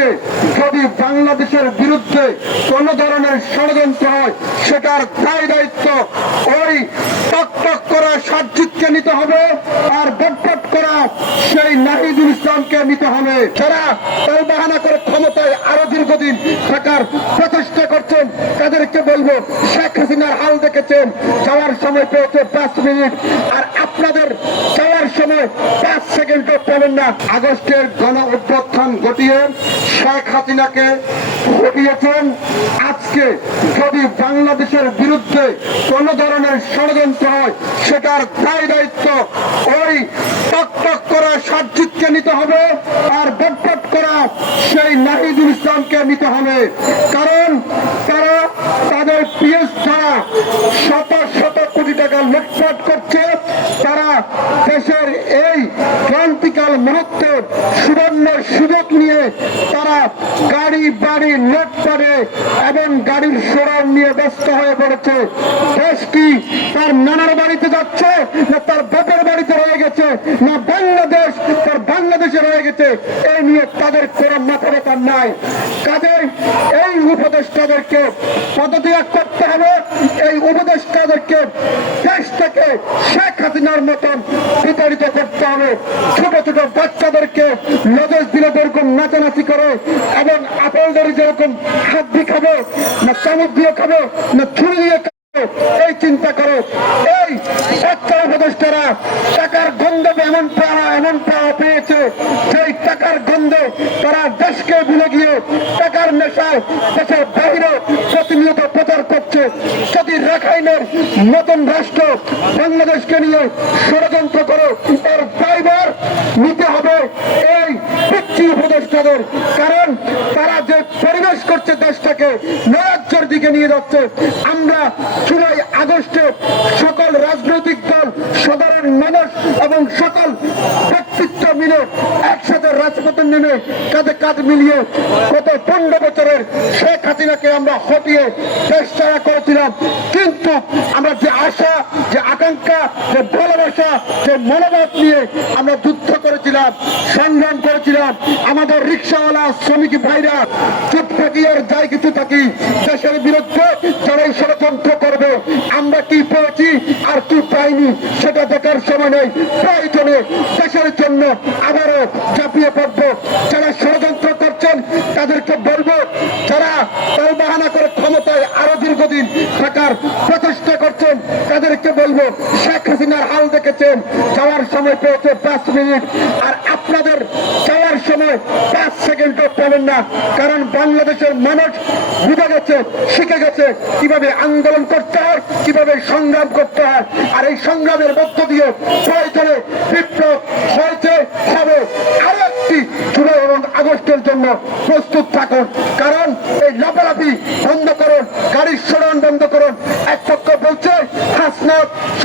আজকে যদি বাংলাদেশের বিরুদ্ধে কোন ধরনের ষড়যন্ত্র হয়, সেটার দায় দায়িত্ব ওই টক টক করা সাজ্জিদকে নিতে হবে আর বটপট করা সেই নাহিদুল ইসলামকে নিতে হবে। যারা বাহানা করে ক্ষমতায় আরও দীর্ঘদিন থাকার প্রচেষ্টা করছেন, তাদেরকে বলব, শেখ হাসিনার হাল দেখেছেন, যাওয়ার সময় পেয়েছে পাঁচ মিনিট। আর আপনাদের যাওয়ার সময় পাঁচ পেলেন না আগস্টের গণ অভ্যুত্থান ঘটিয়ে শেখ হাসিনাকে ঘটিয়েছেন আজকে যদি বাংলাদেশের বিরুদ্ধে কোন ধরনের ষড়যন্ত্র হয়, সেটার দায় দায়িত্ব ওই টক করা নিতে হবে আর বটপট করা সেই নাহিদুল ইসলামকে নিতে হবে। কারণ তারা তাদের পিএস ছাড়া শত শত কোটি টাকা লুটপাট করছে। তারা দেশের এই ক্রান্তিকাল মুহূর্তের সুবর্ণ সুযোগ নিয়ে তারা গাড়ি বাড়ি লোট করে এবং গাড়ির সরম নিয়ে ব্যস্ত হয়ে পড়েছে। দেশ কি তার নানার বাড়িতে যাচ্ছে, না তার বাপের বাড়িতে রয়ে গেছে, না বাংলাদেশ তার বাংলাদেশে রয়ে গেছে এই নিয়ে তাদের কোনো মাথা ব্যথা নাই। কাজেই এই উপদেষ্টাদেরকে পদত্যাগ করতে হবে। এই উপদেষ্টাদেরকে দেশ থেকে শেখ হাসিনার মতন বিতাড়িত করতে হবে। ছোট ছোট বাচ্চাদেরকে নজর দিলে যেরকম নাচানাচি করে এবং আপেলদের যেরকম হাত দিয়ে খাবে, না চামচ দিয়ে খাবে, না ছুরি দিয়ে খাবে, এই চিন্তা করে। এই একটা উপদেষ্টারা টাকার গন্ধে এমন পাওয়া এমন পাওয়া পেয়েছে, সেই টাকার গন্ধে তারা দেশকে ভুলে গিয়ে টাকার নেশায় দেশের বাইরে প্রতিনিয়ত প্রচার করছে। যদি রাখাইনের নতুন রাষ্ট্র বাংলাদেশকে নিয়ে ষড়যন্ত্র করে, তার ড্রাইভার নিতে হবে। এই পিচ্ছি উপদেষ্টাদের, কারণ তারা যে পরিবেশ করছে দেশটাকে নৈরাজ্যের দিকে নিয়ে যাচ্ছে, আমরা জুলাই আগস্টে সকল রাজনৈতিক দল, সাধারণ মানুষ এবং সকল ব্যক্তিত্ব মিলে একসাথে রাজপথে নেমে কাঁধে কাঁধ মিলিয়ে গত পনেরো বছরের শেখ হাসিনাকে আমরা হটিয়ে দেশ ছাড়া করেছিলাম। কিন্তু আমরা যে আশা, যে আকাঙ্ক্ষা, যে ভালোবাসা, যে মনোভাব নিয়ে আমরা যুদ্ধ করেছিলাম সংগ্রাম করেছিলাম, আমাদের রিক্সাওয়ালা শ্রমিক ভাইরা চুপ থাকি আর যাই কিছু থাকি, দেশের বিরুদ্ধে যারা ষড়যন্ত্র করবে। আমরা কি পেয়েছি আর কি পাইনি, সেটা দেখার সময় নেই। প্রয়োজনে দেশের জন্য আবারও ঝাঁপিয়ে পড়ব। যারা ষড়যন্ত্র করছেন, তাদেরকে বলব, যারা তাল বাহানা করে ক্ষমতায় আরও দীর্ঘদিন থাকার বলব, শেখ হাসিনার হাল দেখেছেন, যাওয়ার সময় পেয়েছে পাঁচ মিনিট। আর আপনাদের যাওয়ার সময় পাঁচ সেকেন্ডও পেলেন না, কারণ বাংলাদেশের মানুষ বুঝে গেছে, শিখে গেছে কীভাবে আন্দোলন করতে হয়, কীভাবে সংগ্রাম করতে হয়। আর এই সংগ্রামের মধ্য দিয়ে প্রয়োজনে বিপ্লব হয়েছে, হবে আরও একটি জুলাই এবং আগস্টের জন্য প্রস্তুত থাকুন। কারণ এই লাফালাফি বন্ধ করুন, গাড়ির সরণ বন্ধ করুন, এক পক্ষ বলছে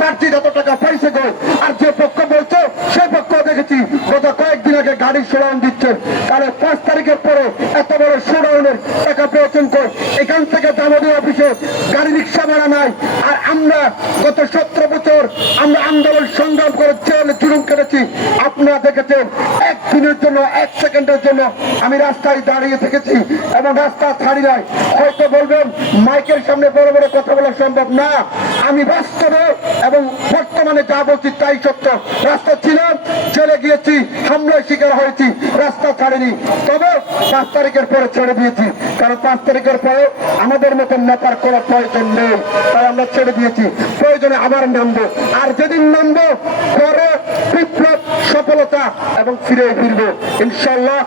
হাসনাত যত টাকা পাইছে গো। আর যে পক্ষ বলছে সে পক্ষ দেখেছি, গত কয়েকদিন আগে গাড়ির সরণ দিচ্ছে। কারণ পাঁচ তারিখের পরে এত বড় সরণের টাকা পেয়েছেন কই? এখান থেকে দামোদর অফিসে গাড়ি রিক্সা ভাড়া নাই। আর আমরা গত সতেরো বছর আমরা আন্দোলন সংগ্রাম করে জেল জুলুম কেটেছি। আপনারা দেখেছেন দিনের জন্য, এক সেকেন্ডের জন্য আমি রাস্তায় দাঁড়িয়ে থেকেছি এবং রাস্তা ছাড়ি নাই। হয়তো বলবেন, মাইকের সামনে বড় বড় কথা বলা সম্ভব না। আমি বাস্তবে এবং বর্তমানে যা বলছি তাই সত্য। রাস্তা ছিলাম চলে গিয়েছি হামলায় শিকার হয়েছি, রাস্তা ছাড়েনি। তবে পাঁচ তারিখের পরে ছেড়ে দিয়েছি। কারণ পাঁচ তারিখের পরে আমাদের মতন নেতার কোনো প্রয়োজন নেই। তাই আমরা ছেড়ে দিয়েছি। প্রয়োজনে আবার নামবো। আর যেদিন নামবো, পরে সফলতা এবং ফিরে ফিরবে ইনশাল্লাহ